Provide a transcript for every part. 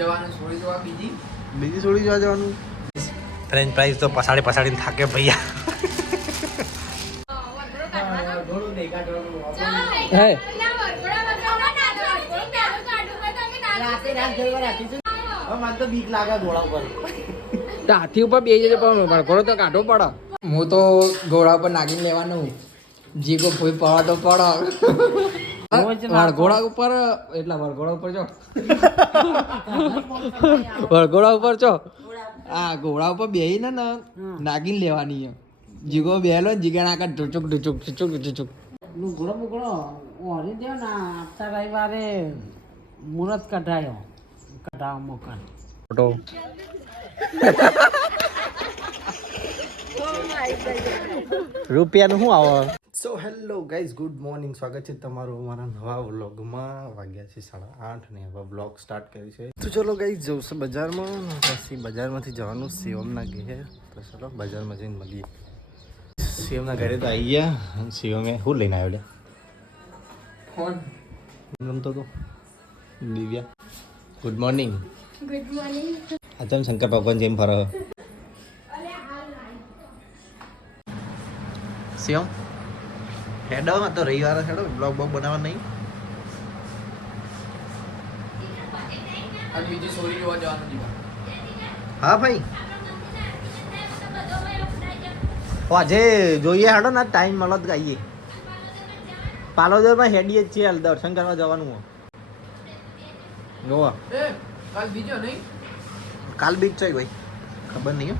જવાનું છોડી દો બીજી? બીજી છોડી જવા જવાનું. ફ્રેન્ચ પ્રાઇસ તો પસાડી પસાડીને થાકે ભૈયા. હે. મને તો બીક લાગે ઘોડા ઉપર. તો હાથી ઉપર બે જજો પણ વળઘોડો તો કાઢવો પડે. હું તો ઘોડા ઉપર નાગીને લેવાનું જે કોઈ કોઈ પડો તો પડો વળઘોડા ઉપર એટલા વળઘોડા ઉપર છો વળઘોડા ઉપર છો આ ઘોડા ઉપર બેહીને ને નાગી લેવાની જીગો બેહેલો ને જીગા નાકા ઢુચુક ઢુચુક ઢુચુક ઢુચુક. લુગડો બુગડો ઓરી દો ને આવતા રવિવારે મુહૂર્ત કઢાયો. કઢાવ મોકલ. ફોટો. રૂપિયાનું શું આવો? So hello guys good morning સ્વાગત છે તમારું અમારા નવા વ્લોગમાં. વાગ્યા છે સાડા આઠ ને હવે બ્લોગ સ્ટાર્ટ કર્યું છે. તો ચલો ગાઈઝ જવું છે બજારમાં. પછી બજારમાંથી જવાનું શિવમના ઘેર. તો ચલો બજારમાં જઈને મળીએ. શિવમના ઘરે તો આવી ગયા. અને શિવમે શું લઈને આવ્યો લે? ફોન. ગમતો તો? Divya. Good morning good morning આ તમે શંકર ભગવાન જેમ ફરો? શિવમ હેડો આ તો રવિવાર હેડો બ્લોગ બ્લોગ બનાવવા નહીં હા ભાઈ આજે જોઈએ હેડો ને ટાઈમ મળો જ ગાઈએ પાલોદરમાં હેડીએ જ છીએ હાલ દર્શન કરવા જવાનું હો ગોવા કાલ બીજો નહીં કાલ બીચ છે ભાઈ ખબર નહીં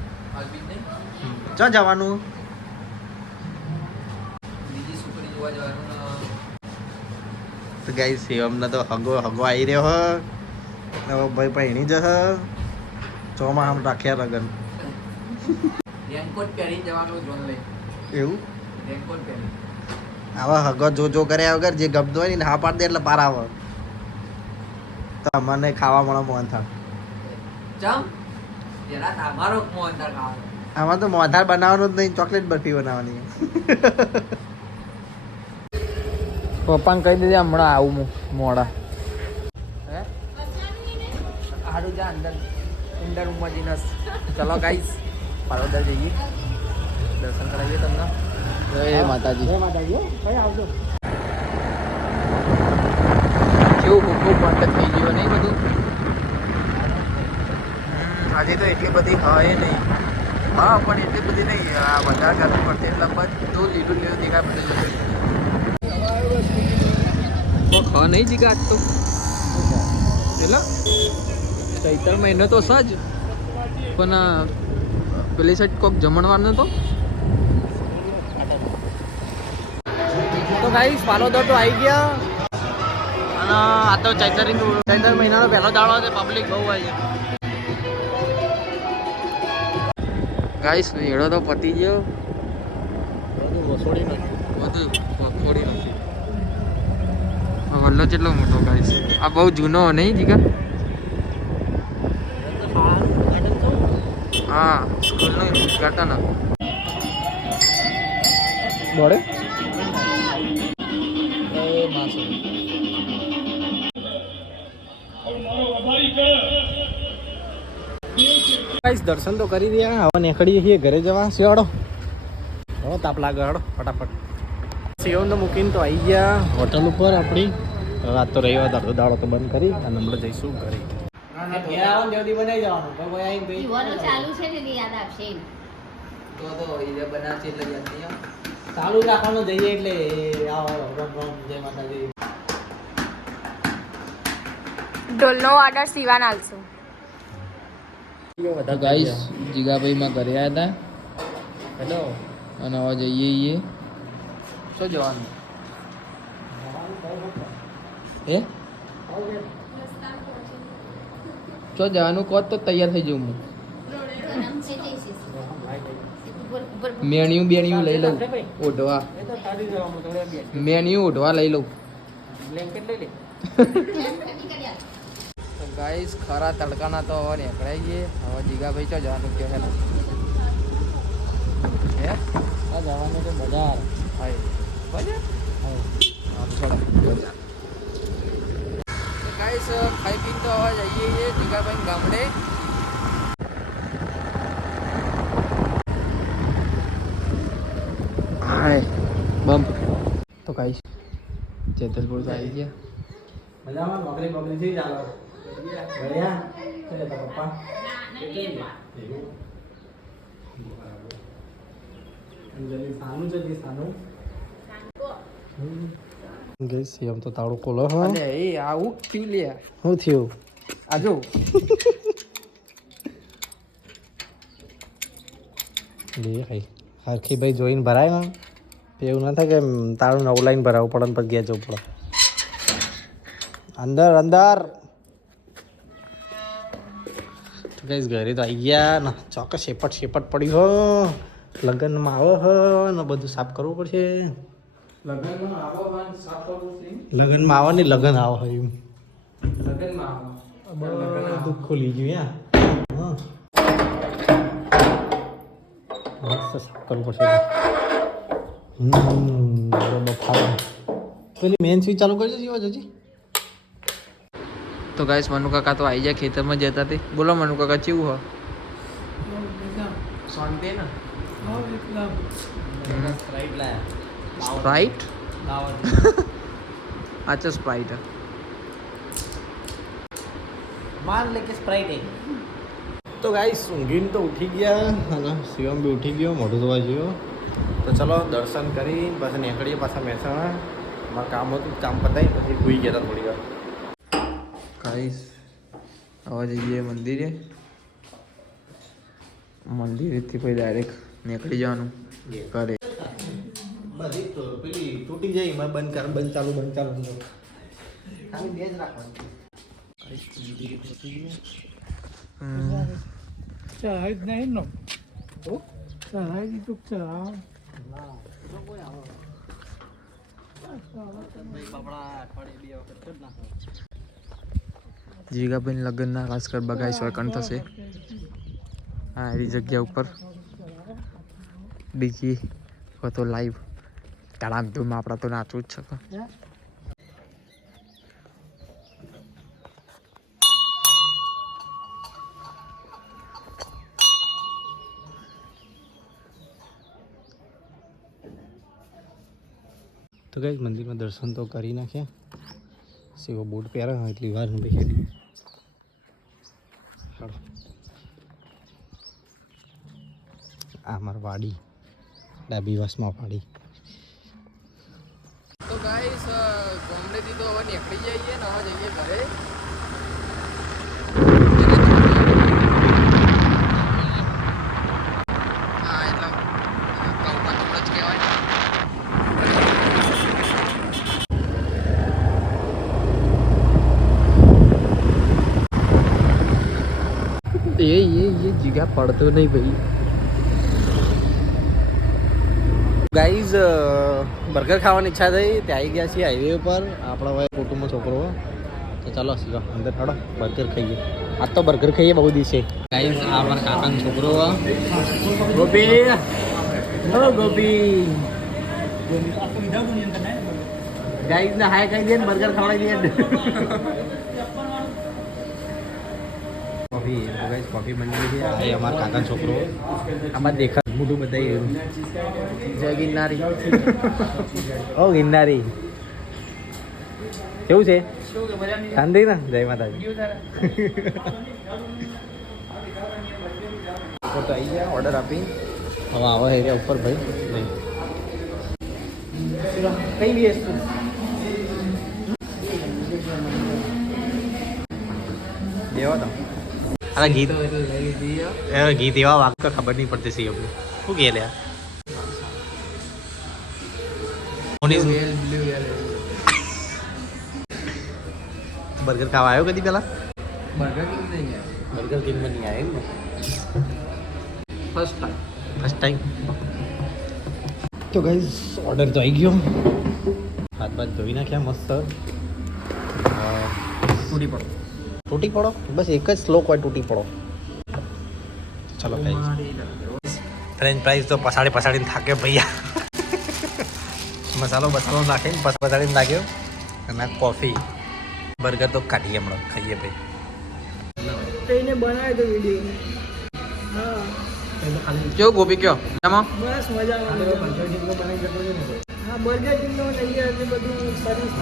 ચો જવાનું જવાનું તો ગાઈ શિવમને તો હગો હગો આવી રહ્યો હ. હવે ભાઈ પહેણી જ હ ચોમાં આમ રાખ્યા લગન રેનકોટ પહેરી જવાનું જોન લઈ એવું? રેનકોટ પહેરી આવા હગો જો જો કર્યા વગર જે ગમતો હોય ને હા પાડ દે એટલે પાર આવે. તો મને ખાવા મળે મોહન થાળ ચમ જરા તમારો મોહન થાળ ખાવાનો. આમાં તો મોહનથાળ બનાવવાનું જ નહીં ચોકલેટ બરફી બનાવવાની. પપ્પાને કહી દેજે હમણાં આવું હું મોડા. હે? સારું જા અંદર. અંદર જઈને ચલો ગાઈસ પાલોદર જઈએ દર્શન કરાવીએ તમને. જય માતાજી. જય માતાજી. ભાઈ આવજો. કેવું ખૂબ બંધ થઈ ગયું નહીં બધું? આજે તો એટલી બધી હોય નહીં. હા પણ એટલી બધી નહીં. આ વધારે કરવું પડતી એટલે બધું લીલું લીલું દેખાય બધું ખ નહીં જીગા તો? એટલે ચૈતર મહિનો તો સજ પણ પેલી સાઈડ કોક જમણવાર નતો? તો ગાઈસ પાલોદર તો આવી ગયા. અને આ તો ચૈતર ચૈતર મહિનાનો પહેલો દાડો છે પબ્લિક બહુ હોય છે. ગાઈસ મેળો તો પતી ગયો. વસોડી નાખ્યું. બધું વસોડી નથી આ વલ્લો કેટલો મોટો ગાઈસ આ બહુ જૂનો નહીં જીગા હા, સ્કૂલનું ઉદઘાટન બોડે ગાઈસ, દર્શન તો કરી રહ્યા હવે નીકળીએ છીએ ઘરે જવા. શિયાળો. હો, તાપ લાગે હડો ફટાફટ. શિવમ મૂકીને તો આવી ગયા. હોટલ ઉપર આપણી આજ તો રવિવાર દાડો દાડો તો બંધ કરી અને હમણાં જઈશું ઘરે. ઘેર જલ્દી બનાવી જવાનું. તો ભાઈ આવીને ભાઈ યુવાનો ચાલુ છે ને યાદ આપશે તો તો એ બનાવશે એટલે યાદ નહીં ચાલુ રાખવાનું જઈએ એટલે આવો રમ રમ જય માતાજી. ઢોલનો ઓર્ડર સીવાન આલશો. ગાઈસ જીગાભાઈ ઘરે આવ્યા હતા. હેલો અને હવે જઈએ શું જવાનું? હે? જો જવાનું કહો તો તૈયાર થઈ જાઉં હું. મેણિયું બેણિયું લઈ લઉં. ઓઢવા. મેણિયું ઓઢવા લઈ લઉં. ગાઈસ ખરા તડકાના તો હવે નીકળાઈ ગઈએ હવે જીગાભાઈ ચો જવાનું કે હે? જવાનું તો બજાર. બજાર? હા. હા, બજાર. ગાઈસ ખાઈ પીને તો હવે જઈએ છીએ જીગાભાઈ ગામડે. Hi bump. તો ગાઈસ જેતલપુર તો આવી ગયા. મજામાં? નોકરી બકરી થી ચાલો? ગયા પપ્પા? સાનું છે સાનું? ગઈસ એમ તો તાળું ખોલો હો. અને એ આવું થયું લે. હું થયું? આ જો. લે ભાઈ હરખી ભાઈ જોઈને ભરાય ને? એવું ના થાય કે તાળું નવું લાઈન ભરાવવું પડે ને પછી ગયા જવું પડે. અંદર અંદર. તો ગઈસ ઘરે તો આવી ગયા ને. ચોક્કસ શેપટ શેપટ પડી હો. લગ્નમાં આવો હો ને બધું સાફ કરવું પડશે. લગ્નમાં આવો ને લગ્ન આવો હોય એમ. લગ્નમાં આવો. ખોલી ગયું યા હા. કરવું પડશે હમ બરાબર પેલી મેન સ્વિચ ચાલુ કરજો જીવા જજી તો ગાઈસ મનુ કાકા તો આવી જાય ખેતરમાં જતા તે. બોલો મનુ કાકા કેવું હો? શાંતિ ને? સ્પ્રાઇટ અચ્છા સ્પ્રાઇટ માન લે કે સ્પ્રાઇટ તો ગાઈસ ઊંઘીને તો ઉઠી ગયા અને શિવમ બી ઉઠી ગયો મોઢું ધોવા ગયો. તો ચલો દર્શન કરી પછી નીકળીએ પાછા મહેસાણા. મારું કામ હતું કામ પતાવી પછી ભૂઈ ગયા થોડી વાર. ગાઈસ આવા જઈએ મંદિરે. મંદિરેથી પછી ડાયરેક્ટ નીકળી જવાનું ઘરે. બધી તો પેલી તૂટી જાય, એમાં બંધ કર, બંધ ચાલુ બંધ ચાલુ ખાલી બે જ રાખવાનું. ચઢાવી જ નહીં નો ચઢાવી દીધું ચઢાવ જીગાબેન લગ્નના ખાસ ગરબા ગાઈસ વેકન થશે. આ એવી જગ્યા ઉપર. બીજી તો લાઈવ તાળામ ધૂમ આપણા તો નાચવું જ છે તો. કઈ મંદિરમાં દર્શન તો કરી નાખ્યા. સેવો બૂટ પહેરા એટલી વાર નથી આ મારી વાડી ડાબી વાસમાં વાડી. તો ગાઈસ ગામડેથી તો હવે નીકળી જઈએ ને, હવે જઈએ ઘરે. હા, એટલે કઉમાં તો જ કહેવાય એ એ બર્ગર ખાવાની ઈચ્છા થઈ ત્યાં આવી ગયા છીએ હાઈવે ઉપર. આપણા ભાઈ કુટુંબનો છોકરો તો ચાલો સીધો અંદર ખડો, બર્ગર ખાઈએ. આજ તો બર્ગર ખાઈએ બહુ દિવસે. ગાઈસ આ અમારા કાકાનો છોકરો ગોપી. હો ગોપી. ગાઈસ ને હાય કહી દે ને બર્ગર ખવડાવી દે કોફી ગાઈસ કોફી મંડી છે. આ અમારા કાકાનો છોકરો આમાં દેખા મોઢું બતાવી જય ગિરનારી. ઓ ગિરનારી. કેવું છે? શાંતિ ને? જય માતાજી. તો આવી ગયા ઓર્ડર આપી. હવે આવો એરિયા ઉપર ભાઈ. નહીં. કઈ બી વસ્તુ? દેવા તો. અરે ગીત એટલે લઈ દઈએ એ ગીત એવા વાક્ય ખબર નહીં પડતી સી અમને શું કહે વેલ બર્ગર ખાવા આવ્યો કદી પેલા? બર્ગર કિંગ નહીં બર્ગર કિંગમાં નહીં આવ્યો ને? ફર્સ્ટ ટાઈમ ફર્સ્ટ ટાઈમ તો ગાઈઝ ઓર્ડર તો આવી ગયો. હાથ બાદ ધોઈ નાખ્યા મસ્ત. તૂટી પડો. તૂટી પડો? બસ એક જ શ્લોક હોય તૂટી પડો. ચલો ફ્રેન્ચ ફ્રાઈઝ તો પસાડી પસાડીને થાકે ભૈયા. મસાલો બસાલો નાખીને પસ પસાડીને નાખ્યો અને કોફી બર્ગર તો કાઢીએ હમણાં ખાઈએ ભાઈ. બનાવ્યો તો વીડિયો હા. કેવું ગોપી કયો? એમાં બસ મજામાં હા બર્ગર કિંગનો લઈએ એટલે બધું સર્વિસ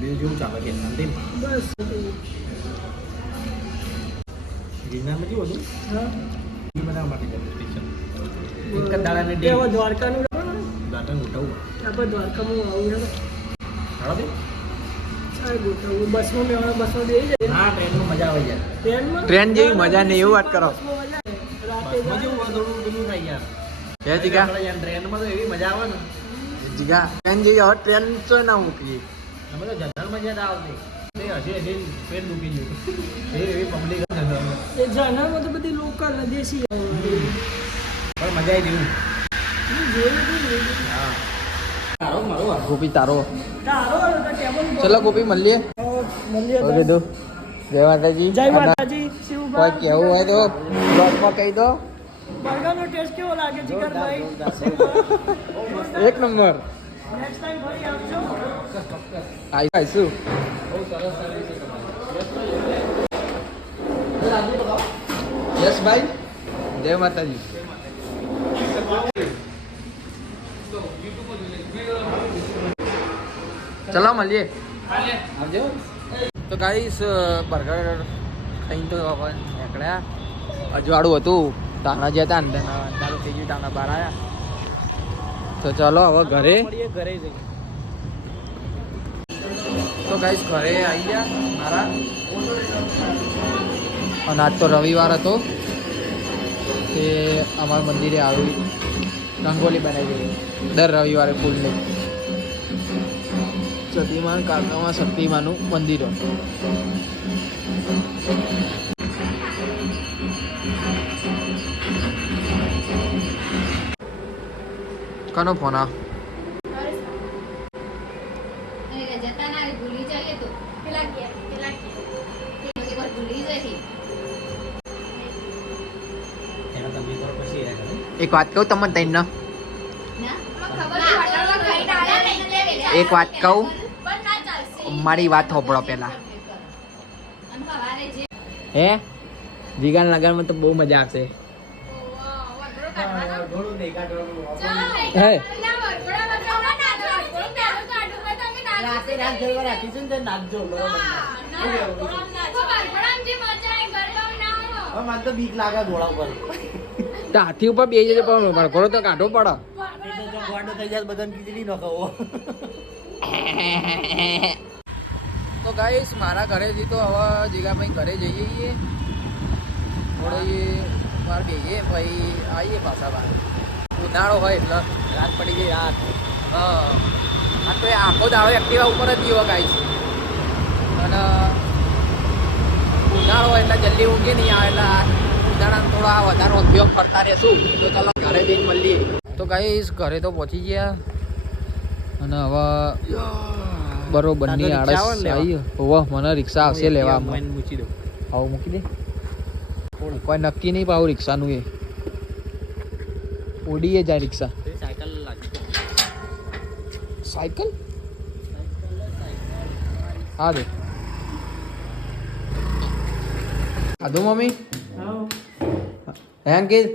બીજું ચાલે કે બસ ગિરનારમાં કેવું હતું? એ બનાવવા માટે જતું સ્ટેશન એક દાડાને ડે તેમાં દ્વારકાનું રાખો ને? આપણે દ્વારકામાં આવું હેડો હાલો ચાલ બસમાં મેળા બસમાં બેસી જાય. હા ટ્રેનમાં મજા આવી જાય. ટ્રેનમાં? ટ્રેન જેવી મજા નહીં એવું વાત કરો. બસમાં જેવું થોડું પેલું થાય યાર. હે જીગા? ટ્રેનમાં તો એવી મજા આવે ને. જીગા ટ્રેન જેવી હવે ટ્રેન તો ના મૂકીએ. અમે તો જનરલ મજા આવતી. જનામાં તો. બધી લોકલ દેશી પણ મજા આવી મારો ગોપી તારો. ચલો ગોપી મળીએ. ઓકે દો. જય માતાજી. જય માતાજી કોઈ કેવું હોય તો બ્લોગમાં કહી દો. બર્ગરનો ટેસ્ટ કેવો લાગે જીગરભાઈ એક નંબર. નેક્સ્ટ ટાઈમ ફરી આવજો. આઈ યસ ભાઈ. જય માતાજી. ચલો મળીએ. આવજો. તો ગાઈસ બર્ગર ખાઈને તો નીકળ્યા. અજવાળું હતું. તાના જે હતા અંદર અંધારું થઈ ગયું તાના બહાર આવ્યા. તો ચલો હવે ઘરે. ઘરે જઈએ. તો ગાઈસ ઘરે આવી ગયા મારા. અને આજ તો રવિવાર હતો તે અમારા મંદિરે આવી રંગોલી બનાવી દઈએ દર રવિવારે ફૂલની. સતીમાન કાકામાં શક્તિમાનું મંદિર હતું. કનો ફોન આ જતા ના ભૂલી જઈએ તો પેલા ગયા પેલા ગયા ભૂલી જશે એના તમે તો પછી આવ્યા ને. એક વાત કહું તમને તઈને એક વાત કહું? મારી વાત હોપડો પહેલા. હે જીગાન લગનમાં તો બહુ મજા આવશે હે રાતે રાત ગરબા રાખીશું ને બરોબર મને તો બીક લાગે ઘોડા ઉપર તો હાથી ઉપર બે જજો, પણ ભડકોડો તો કાઢો પડે. ગોડો થઈ જાય બધાને ખીચડી ન ખાવો તો ગાઈસ મારા ઘરેથી તો હવે જીગાભાઈ ઘરે જઈએ છીએ થોડી વાર બેહીએ, પછી આવીએ પાછા બહાર. ઉનાળો હોય એટલે રાત પડી ગઈ, રાત. હા. તો એ આખો દાડો એક્ટિવા ઉપર જ જીવો ગાઈસ અને ઉનાળો હોય એટલે જલ્દી ઊંઘી નહીં આવે, એટલે ઉનાળામાં થોડો આ વધારે ઉપયોગ કરતા રહેશું. તો ચાલો ઘરે જઈને મળીએ. તો ગાઈસ ઘરે તો પહોંચી ગયા. અને હવે બરોબરની આળસ આવે. હોવા મને રિક્ષા આવશે લેવા મૂકી દઉં. આવું મૂકી દે. કોઈ નક્કી નહીં પાવું રિક્ષાનું એ. ઉડીએ જાય રિક્ષા. સાયકલ? હા દે. ખાધું મમ્મી? હે અંકિત?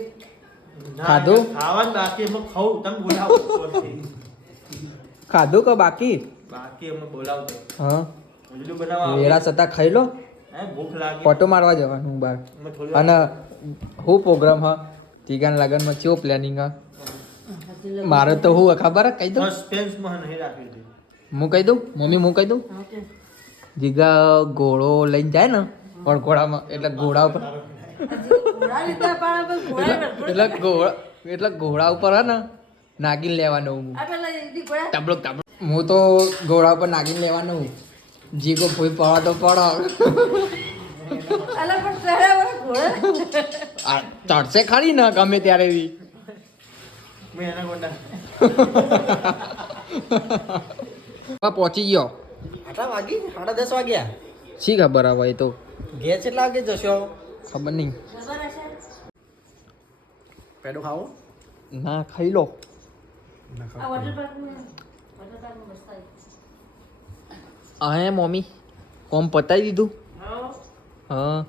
ખાધું? ખાવાનું બાકી એમાં ખાવું તમે બોલાવો. ખાધું કે બાકી? બાકી અમે બોલાવતો હા. બીજું બનાવવા વેળા છતાં ખાઈ લો. હે ભૂખ લાગી. ફોટો મારવા જવાનું બહાર અને હું પ્રોગ્રામ હા? તીગાન લગનમાં કેવો પ્લાનિંગ હા? મારે તો હું ખબર હે? કહી દઉં. સસ્પેન્સમાં નહીં રાખી દે હું કહી દઉં? મમ્મી હું કહી દઉં? જીગા ઘોડો લઈને જાય ને પણ ઘોડામાં એટલે ઘોડા ઉપર. એટલે ઘોડા એટલે ઘોડા ઉપર હે ને નાગીને લેવાનું હું. તાબડક તાબડક હું તો ઘોડા ઉપર નાગીને લેવાનું કો ભૂઈ પડો તો પડો. આ ચડશે ખરી ને ગમે ત્યારે બી પહોંચી ગયો. આટલા વાગી? સાડા દસ વાગ્યા. શી ખબર હવે તો? ઘેર કેટલા વાગે જશો? ખબર નહીં. પેડો ખાવો? ના ખાઈ લો. હે મમ્મી. કોમ પતાવી દીધું? હા.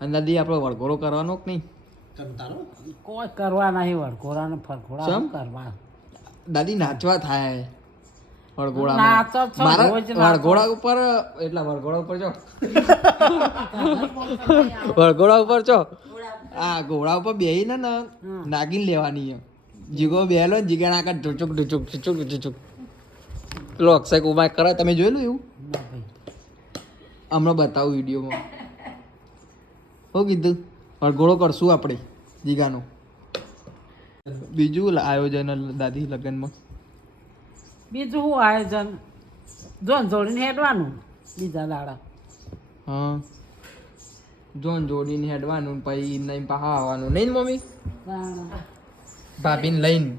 અને દાદી આપણે વળઘોડો કરવાનો કે નહીં? કોઈ કરવા નહીં વરઘોડાને ફરઘોડા? કરવા. દાદી નાચવા થાય. વળઘોડા ઉપર એટલા વળઘોડા ઉપર જો. વળઘોડા ઉપર છો આ ઘોડા ઉપર બેહીને ને નાગીન લેવાની જીગો બેહેલો ને જીગા નાકા ઢુચુક ઢુચુક ઢુચુક ઢુચુક. પેલો અક્ષય કુમાર કરે તમે જોયેલું એવું? હમણાં બતાવું વિડીયોમાં. શું કીધું વળઘોડો કરશું આપણે જીગાનો. બીજું આયોજન દાદી લગ્નમાં. બીજું શું આયોજન? જોન જોડીને હેડવાનું બીજા દાડા. હા. જોન જોડીને હેડવાનું પછી નહીં પાહા આવવાનું. નહીં ને મમ્મી. ભાભીને લઈને.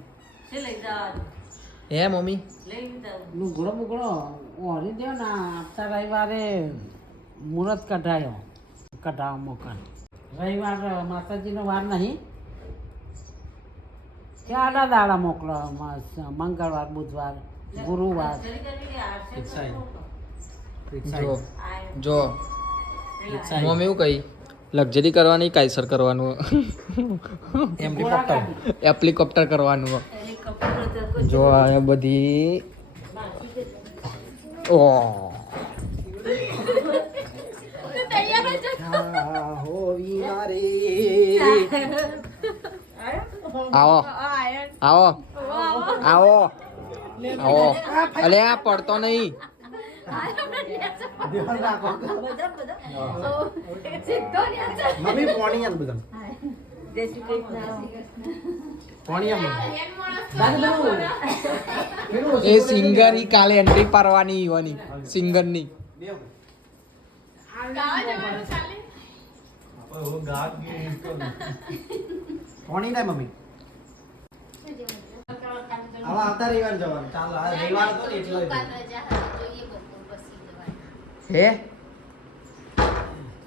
હે મમ્મી? લુગડો બુગડો ઓરી દો ને આવતા રવિવારે મુહૂર્ત કઢાયો. કઢાવા મોકલ. રવિવાર માતાજીનો વાર નહીં. ક્યાંના દાડા મોકલો? મંગળવાર બુધવાર. ગુરુવાર. જો જો. મમ્મી એવું કહી લક્ઝરી કરવાની કાયસર કરવાનું. હેલિકોપ્ટર. એપ્લિકોપ્ટર કરવાનું. જો આ બધી. ઓ. આવો. આવો. આવો. આવો. અલે આ પડતો નહીં. એ સિંગર ઈ કાલે એન્ટ્રી પાડવાની ઈવાની સિંગરની મમ્મી. આવા આવતા રવિવાર જવાનું. ચાલો આ રવિવાર હતો ને એટલે હે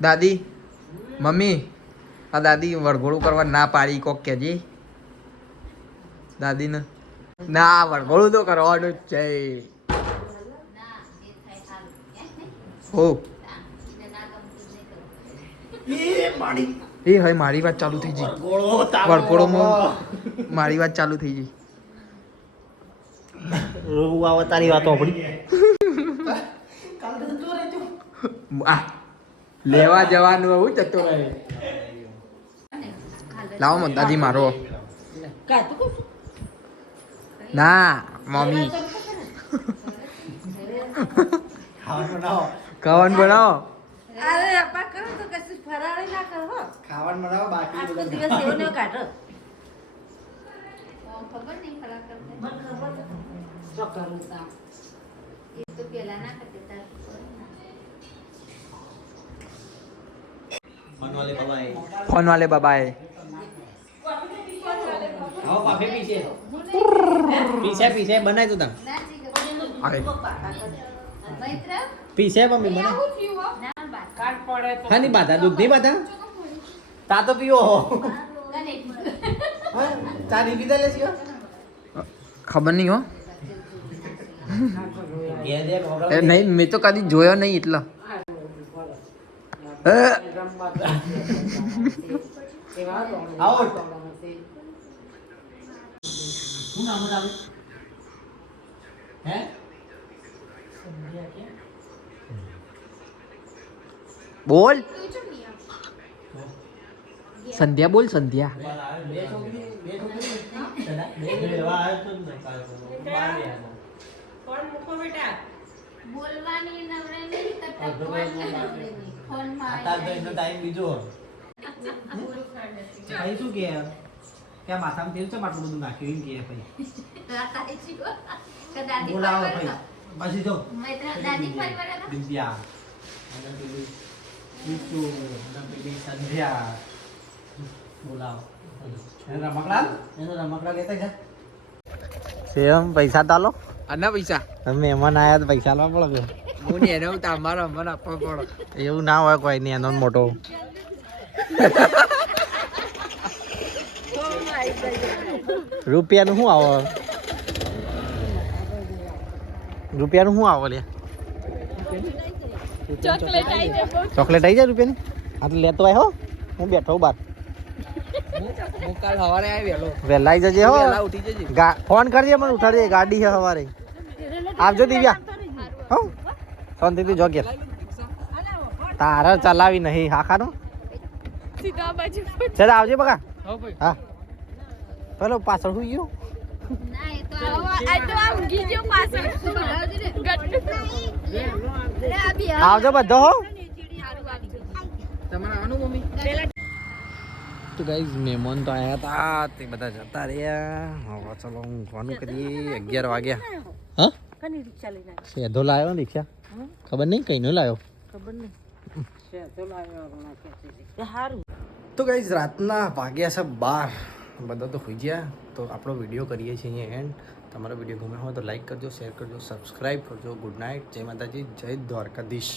દાદી? મમ્મી? આ દાદી વળઘોડું કરવા ના પાડી કોક કેજી દાદીને? ના વળઘોડું તો કરવાનું જ છે. હો. એ હવે મારી વાત ચાલુ થઈ ગઈ. ગોળો વળઘોડોમાં મારી વાત ચાલુ થઈ ગઈ. હું આવો તારી વાતો આપડી આ લેવા જવાનું એવું જતો રહે લાવો મંદાજી દાદી મારો. ના મમ્મી. ખાવાનું બનાવો. કવન બનાવો અરે અપા કરો તો કશું ફરાળી ના કરો ખાવાનું બનાવો બાકી આખો દિવસ એવું ન કાઢો. ખબર નહીં ખરા કરતા શું કરું તા? એ તો પેલા ના કરતા તાર મનવાલે બાબાએ ફોન વાલે બાબાએ આવો પાફે પીછે પીછે પીછે બનાય તો તમ મૈત્ર પીછે મમ્મી મને ના બાત કાટ પડે તો હા ની બાધા દૂધ નહીં બાધા તા તો પીઓ ચા નહીં પીધા લે છીએ ખબર નહીં હો એ નહીં મેં તો કદી જોયો નહીં એટલો. બોલ. સંધ્યા બોલ સંધ્યા. બે છોકરી બે છોકરી? બે લેવા આવ્યો તો ને કાલ તો બાર બે આવ્યા કોણ મૂકો બેટા બોલવાની નવરે નહીં કરતા ફોન નવરે નહીં. ફોનમાં અત્યારે તો એનો ટાઈમ બીજો ભાઈ શું કે? કે માથામાં તેલ છે માટલું બધું નાખ્યું એમ કે ભાઈ. બોલાવો ભાઈ. પછી દિવ્યા અને પેલી અને પેલી સંધ્યા. બોલાવો. એને રમકડા એને રમકડા લેતા જા. સેમ પૈસા તાલો. આના પૈસા? મહેમાન આયા તો પૈસા લાવવા પડે હું ને એને તમારા મને આપવા પડે. એવું ના હોય કોઈ નહીં એનો મોટો. રૂપિયાનું શું આવો? રૂપિયાનું શું આવો લે? ચોકલેટ આવી જાય રૂપિયાની? હા તો લેતો આવ્યો હું બેઠો બાર. કાલ સવારે આવી જજે હો. વહેલા ઉઠી જજે. ફોન કરજે મને ઉઠાડજે ગાડી છે સવારે. આવજો દિવ્યા. હો. શાંતિથી જો ઘેર. તારા ચલાવી નહીં હાખાનું ચલ આવજે બકા. હો ભાઈ. હા. પેલો પાછળ હું ગયો. ના એ તો આવો. આવજો બધો હો. તમારે મમ્મી? તો ગાઈઝ મહેમાન તો આવ્યા હતા તે બધા જતા રહ્યા. હવે ચલો ફોન કરી અગિયાર વાગ્યા. હા? કની રિક્ષા લઈને આવ્યા? સેધો લાવ્યો ને રિક્ષા? ખબર નહીં કઈનો લાવ્યો ખબર નહીં. એ તો ગાઈઝ રાતના વાગ્યા છે બાર. બધા તો હોઈ ગયા. તો આપણો વીડિયો કરીએ છીએ અહીંયા એન્ડ તમારો વીડિયો ગમે હોય તો લાઈક કરજો શેર કરજો સબસ્ક્રાઈબ કરજો. ગુડ નાઇટ જય માતાજી. જય દ્વારકાધીશ.